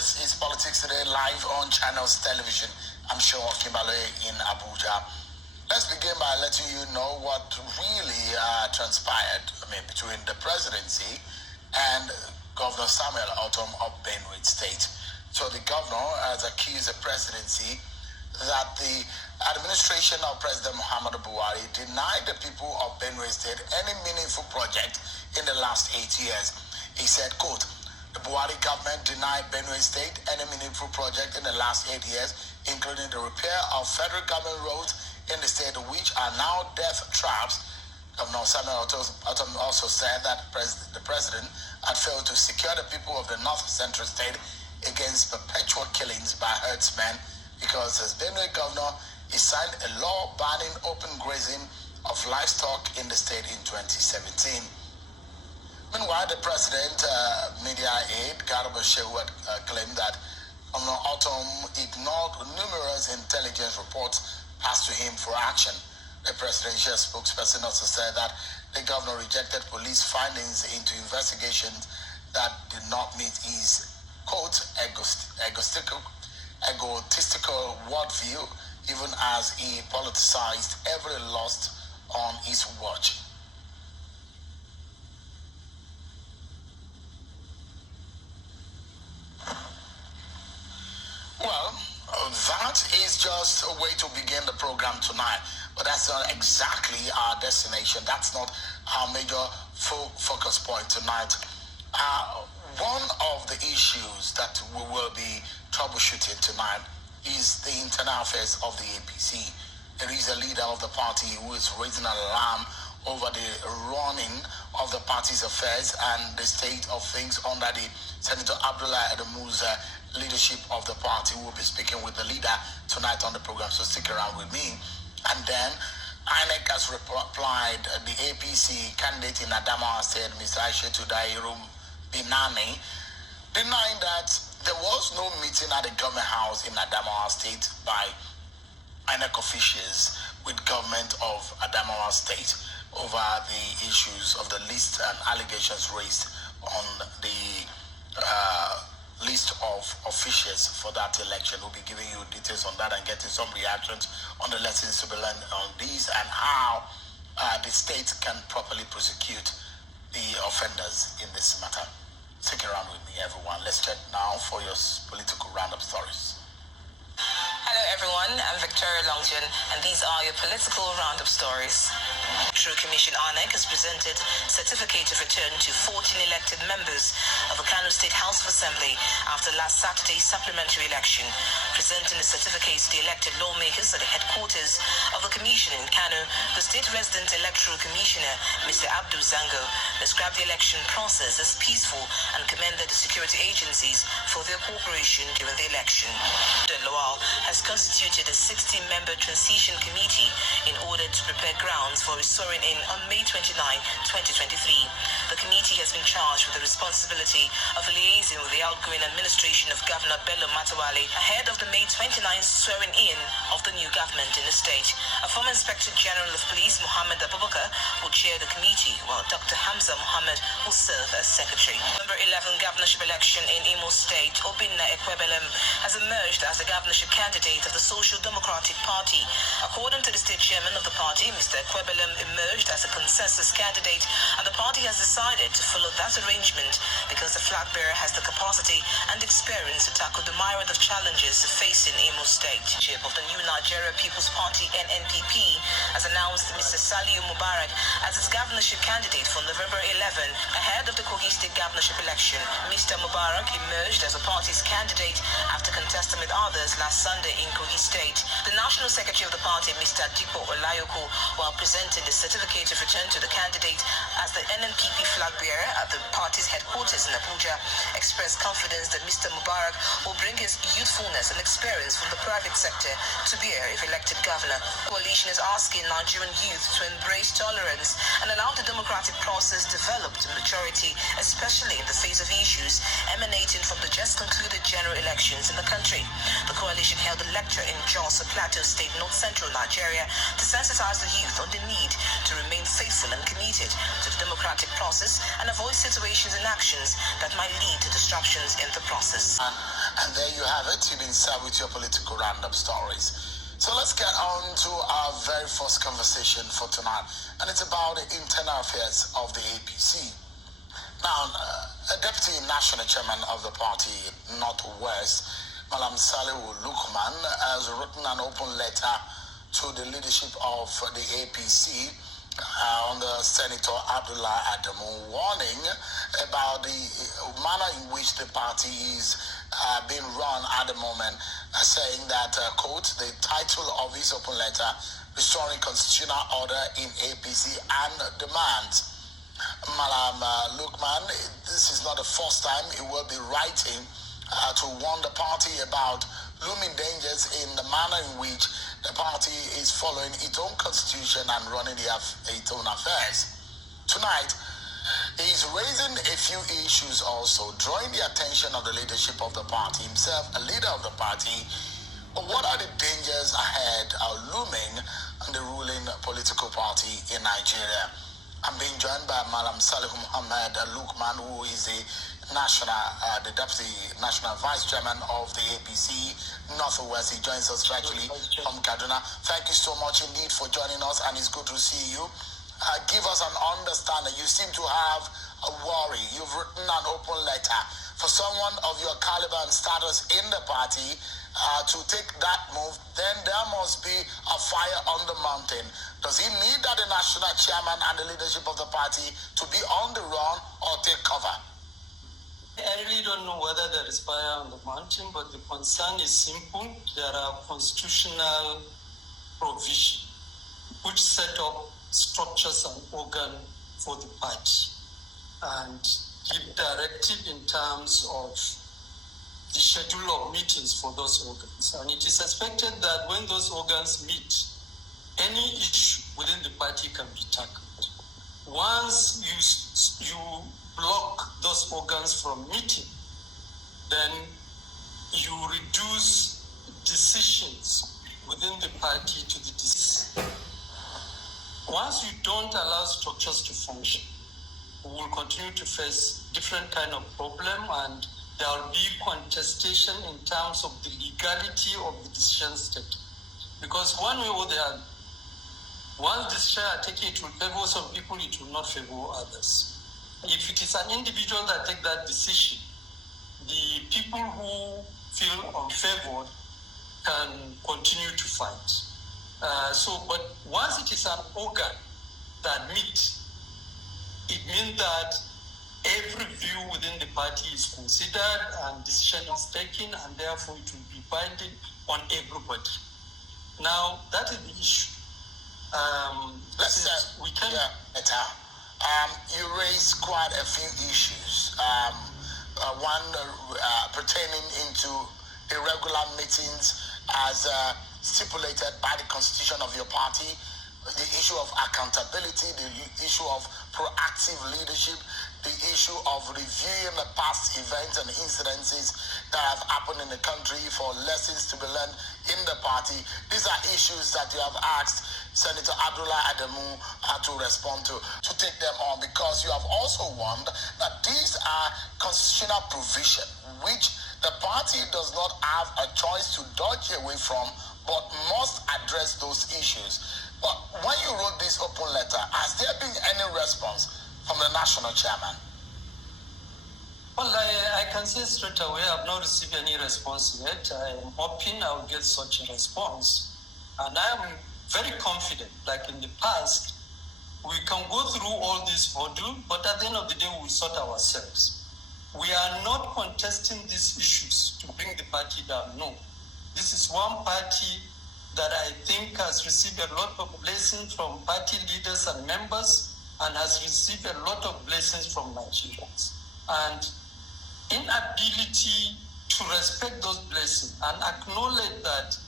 This is Politics Today live on Channels Television. I'm sure Kimbale in Abuja. Let's begin by letting you know what really transpired between the presidency and Governor Samuel ORTOM of Benue State. So the governor has accused the presidency that the administration of President Muhammadu Buhari denied the people of Benue State any meaningful project in the last 8 years. He said, quote, "The Buhari government denied Benue State any meaningful project in the last 8 years, including the repair of federal government roads in the state, which are now death traps." Governor Samuel ORTOM also said that the president had failed to secure the people of the North Central state against perpetual killings by herdsmen because as Benue governor, he signed a law banning open grazing of livestock in the state in 2017. Meanwhile, the president, media aide, Garba Shehu, claimed that ORTOM ignored numerous intelligence reports passed to him for action. The presidential spokesperson also said that the governor rejected police findings into investigations that did not meet his, quote, egotistical worldview, even as he politicized every loss on his watch. Well, that is just a way to begin the program tonight, but that's not exactly our destination. That's not our major focus point tonight. One of the issues that we will be troubleshooting tonight is the internal affairs of the APC. There is a leader of the party who is raising an alarm over the running of the party's affairs and the state of things under the Senator Abdullah Adamu's leadership of the party. We'll be speaking with the leader tonight on the program, so stick around with me. And then INEC has replied, the APC candidate in Adamawa State, Mr. Aishetu Dairu Binani, denying that there was no meeting at the government house in Adamawa State by INEC officials with government of Adamawa State over the issues of the list and allegations raised on the list of officials for that election. We'll be giving you details on that and getting some reactions on the lessons to be learned on these and how the state can properly prosecute the offenders in this matter. Stick around with me, everyone. Let's check now for your political roundup stories. Hello everyone, I'm Victoria Longjen and these are your political roundup stories. True Commission INEC has presented certificate of return to 14 elected members of the Kano State House of Assembly after last Saturday's supplementary election. Presenting the certificates to the elected lawmakers at the headquarters of the Commission in Kano, the State Resident Electoral Commissioner, Mr. Abdul Zango, described the election process as peaceful and commended the security agencies for their cooperation during the election. Lawal has constituted a 60-member transition committee in order to prepare grounds for restoring in on May 29, 2023. The committee has been charged with the responsibility of liaising with the outgoing administration of Governor Bello Matawale ahead of the May 29 swearing-in of the new government in the state. A former Inspector General of Police, Mohammed Abubakar, will chair the committee, while Dr. Hamza Mohammed will serve as secretary. November 11 governorship election in Imo State, Obinna Ekwebelem has emerged as the governorship candidate of the Social Democratic Party. According to the state chairman of the party, Mr. Ekwebelem emerged as a consensus candidate, and the party has decided to follow that arrangement because the flag bearer has the capacity and experience to tackle the myriad of challenges facing Imo State. Chief of the New Nigeria People's Party (NNPP) has announced Mr. Saliu Mubarak as its governorship candidate for November 11 ahead of the Kogi State governorship election. Mr. Mubarak emerged as the party's candidate after contesting with others last Sunday in Kogi State. The National Secretary of the party, Mr. Dipo Olayoko, while presenting the certificate of return to the candidate as the NNPP flag bearer at the party's headquarters in Abuja, expressed confidence that Mr. Mubarak will bring his youthfulness and experience from the private sector to bear if elected governor. The coalition is asking Nigerian youth to embrace tolerance and allow the democratic process develop to maturity, especially in the face of issues emanating from the just concluded general elections in the country. The coalition held a lecture in Jos, Plateau State, North Central Nigeria, to sensitize the youth on the need to remain faithful and committed to the democratic process and avoid situations and actions that might lead to disruptions in the process. And there you have it. You've been served with your political roundup stories. So let's get on to our very first conversation for tonight, and it's about the internal affairs of the APC. Now, a deputy national chairman of the party, Northwest, Malam Salihu Lukman, has written an open letter to the leadership of the APC under Senator Abdullah Adamu, warning about the manner in which the party is being run at the moment, saying that, quote, the title of his open letter, Restoring Constitutional Order in APC and Demands. Malam Lukman, this is not the first time he will be writing to warn the party about looming dangers in the manner in which the party is following its own constitution and running its own affairs. Tonight, he's raising a few issues also, drawing the attention of the leadership of the party, himself a leader of the party. What are the dangers ahead looming in the ruling political party in Nigeria? I'm being joined by Malam Salih Muhammad Lukman, who is the Deputy National Vice Chairman of the APC Northwest. He joins us directly from Kaduna. Thank you so much indeed for joining us, and it's good to see you. Give us an understanding. You seem to have a worry. You've written an open letter. For someone of your caliber and status in the party to take that move, then there must be a fire on the mountain. Does he need that the national chairman and the leadership of the party to be on the run or take cover? I really don't know whether there is fire on the mountain, but the concern is simple. There are constitutional provisions which set up structures and organs for the party and give directive in terms of the schedule of meetings for those organs. And it is expected that when those organs meet, any issue within the party can be tackled. Once you block those organs from meeting, then you reduce decisions within the party to the decision. Once you don't allow structures to function, we will continue to face different kind of problem, and there will be contestation in terms of the legality of the decisions taken. Because one way or the other, once decisions are taken, it will favor some people, it will not favor others. If it is an individual that takes that decision, the people who feel unfavored can continue to fight. But once it is an organ that meets, it means that every view within the party is considered and decision is taken, and therefore it will be binding on everybody. Now, that is the issue. You raised quite a few issues. One pertaining into irregular meetings as stipulated by the constitution of your party, the issue of accountability, the issue of proactive leadership, the issue of reviewing the past events and incidences that have happened in the country for lessons to be learned in the party. These are issues that you have asked Senator Abdullah Adamu to respond to take them on, because you have also warned that these are constitutional provision which the party does not have a choice to dodge away from, but must address those issues. But when you wrote this open letter, has there been any response from the national chairman? Well, I can say straight away, I have not received any response yet. I am hoping I will get such a response. And I am very confident, like in the past, we can go through all this ordeal, but at the end of the day, we will sort ourselves. We are not contesting these issues to bring the party down. No. This is one party that I think has received a lot of blessings from party leaders and members, and has received a lot of blessings from Nigerians. And inability to respect those blessings and acknowledge that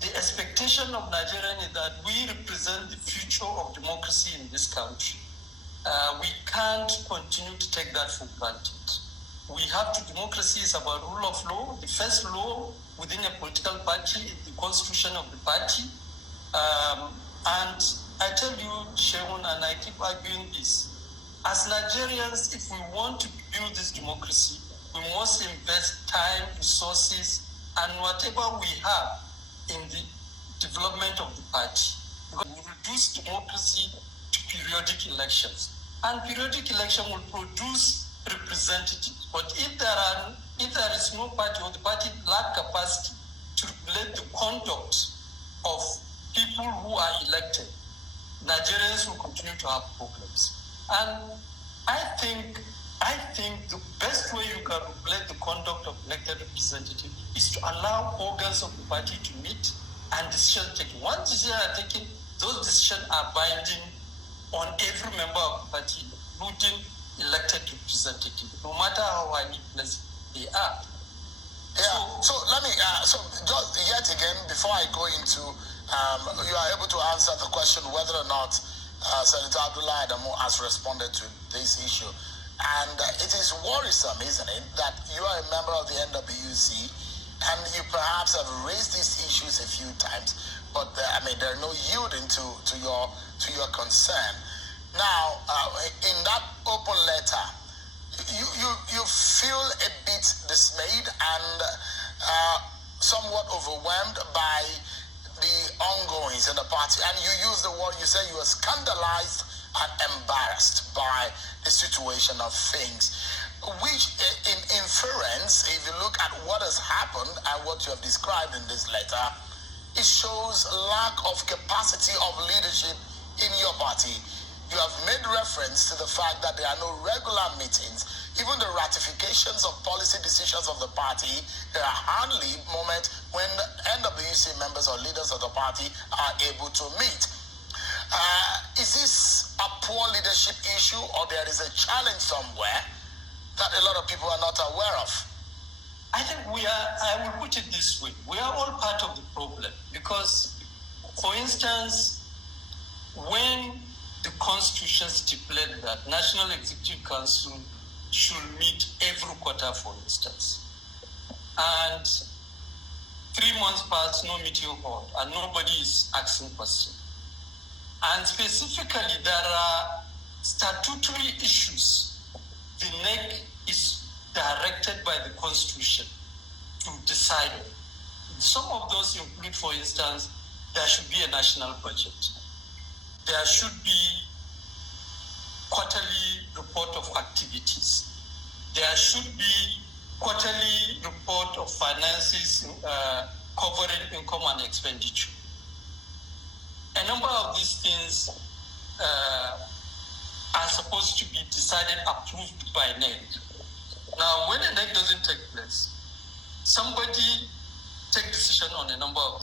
the expectation of Nigerians is that we represent the future of democracy in this country. We can't continue to take that for granted. We have to, democracy is about rule of law. The first law within a political party is the constitution of the party. And I tell you, Shemun, and I keep arguing this, as Nigerians, if we want to build this democracy, we must invest time, resources, and whatever we have in the development of the party. Because we reduce democracy to periodic elections. And periodic election will produce representatives. But if there is no party, or the party lack capacity to regulate the conduct of people who are elected, Nigerians will continue to have problems. And I think the best way you can regulate the conduct of elected representatives is to allow organs of the party to meet and decision taking. Once decisions are taken, those decisions are binding on every member of the party, including elected representatives, no matter how highly placed they are. Yeah. So let me. So just yet again, before I go into, you are able to answer the question whether or not Senator Abdullah Adamu has responded to this issue, and it is worrisome, isn't it, that you are a member of the NWC, and you perhaps have raised these issues a few times, but they're no yielding to your concern. Now, in that open letter, you feel a bit dismayed and somewhat overwhelmed by the ongoings in the party, and you use the word, you say you were scandalized and embarrassed by the situation of things, which in inference, if you look at what has happened and what you have described in this letter, it shows lack of capacity of leadership in your party. You have made reference to the fact that there are no regular meetings. Even the ratifications of policy decisions of the party, there are hardly moments when NWC members or leaders of the party are able to meet. Is this a poor leadership issue, or there is a challenge somewhere that a lot of people are not aware of? I think I will put it this way, we are all part of the problem, because, for instance, when the Constitution stipulates that National Executive Council should meet every quarter, for instance, and 3 months pass, no meeting held, and nobody is asking questions. And specifically, there are statutory issues the NEC is directed by the Constitution to decide on. Some of those include, for instance, there should be a national budget. There should be quarterly report of activities. There should be quarterly report of finances covering income and expenditure. A number of these things are supposed to be decided, approved by NEC. Now, when a NEC doesn't take place, somebody take decision on a number of